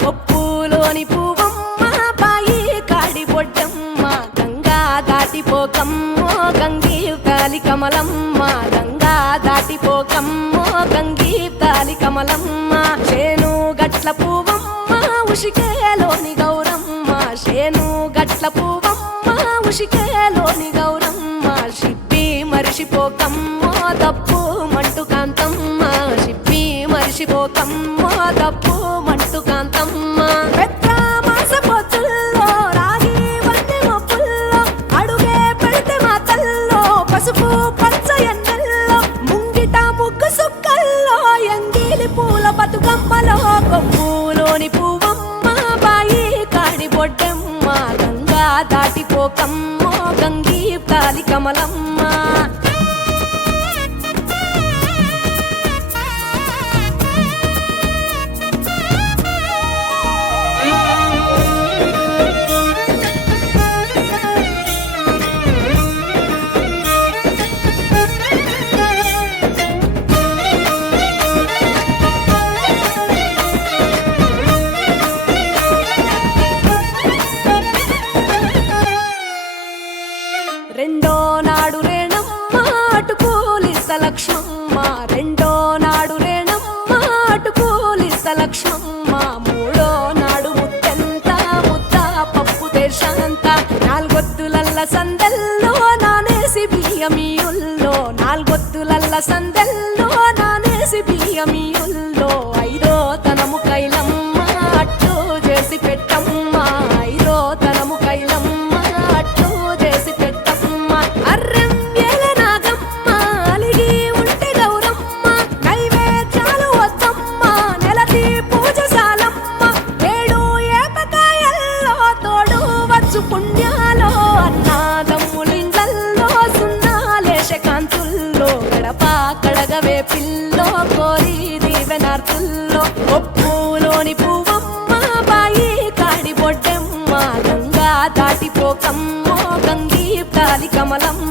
కొప్పులోని పువ్వమ్మ బాయి కాడి బొడ్డమ్మ గంగా దాటిపోకమ్మో గంగీతాలి కమలమ్మ గంగా దాటిపోకమ్మో గంగీతాలి కమలమ్మ చేను గట్ల పువ్వమ్మ ఉషికేలోని గౌరమ్మ చేను గట్ల పువ్వమ్మ ఉషికేలోని గౌరమ్మ షిప్పి మరిషిపోకమ్మో దప్పు మంటు కాంతమ్మ షిప్పి మరిషిపోకమ్మో దప్పు మంటు కాంతమ్మ పెద్ద మాస పొత్తుల్లో రాగి వన్నె మొప్పుల్లో అడుగే పెడితే మా తల్లో పసుపు పచ్చ ఎన్నెల్లో ముంగిట ముగ్గు సుక్కల్లో ఎంగిలి పూల బతుకమ్మలో కొమ్ములోని పువ్వమ్మ బాయి కాడి బొడ్డమ్మ గంగా దాటిపోకమ్మో గంగీతాలి కమలమ్మ రెండో నాడు రేణమ్మ అటుకూలిస్త లక్ష్మమ్మ రెండో నాడు రేణమ్మ అటుకూలిస్త లక్ష్మమ్మ మూడో నాడు ముత్తెంత ముద్ద పప్పు దేశంత నాలుగొత్తులల్ల సందెల్లో నానేసి బియ్యమియుల్లో నాలుగొత్తులల్ల సందెల్లో నానేసి బియ్యమియుల్లో ఐదో తనము కైలమ్మ అట్టు చేసి పెట్టమ్మ ఐదో తనము కైలమ్మ అట్టు చేసి పెట్టమ్మ అర్రం ఏల నాగమ్మ అలిగి ఉంటే గౌరమ్మ నైవేద్యాలు వద్దమ్మ నెలతి పూజశాలమ్మ ఏడు ఏపకాయల్లో తోడు వచ్చు పుణ్యాలో అన్నాదమ్ములింగల్లో సున్నాలేశ కాంతుల్లో గడప కడగవే పిల్లో కోరి దీవెనార్తుల్లో ఒప్పులోని పువ్వమ్మ బాయి కాడి బొడ్డమ్మ గంగా దాటిపోకమ్మో గంగీతాలి కమలమ్మ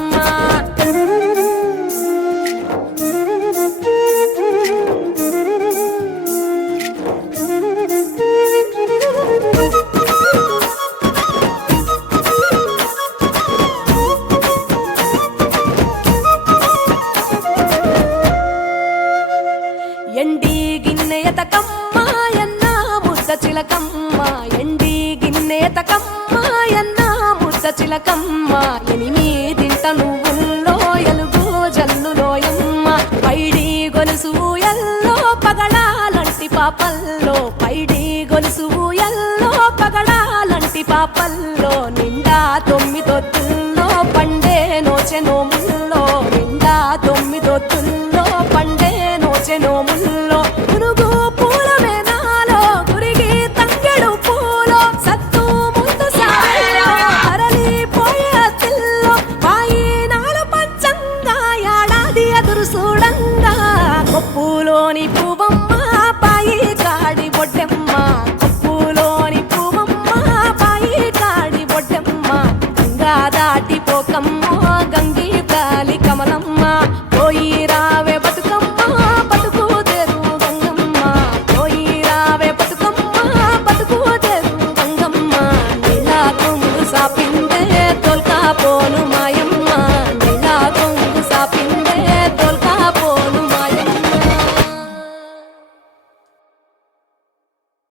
ఎండి గిన్నెయతకమ్మ ఎన్న ముద్ద చిలకమ్మ ఎండి గిన్నెయతకమ్మ ఎన్న ముద్ద చిలకమ్మ ఎనిమిదింట నువ్వుల్లో ఎలుగు జల్లులోయమ్మ పైడి గొలుసు ఎల్లో పగడాలంటి పాపల్లో పైడి గొలుసు ఎల్లో పగడాలంటి పాపల్లో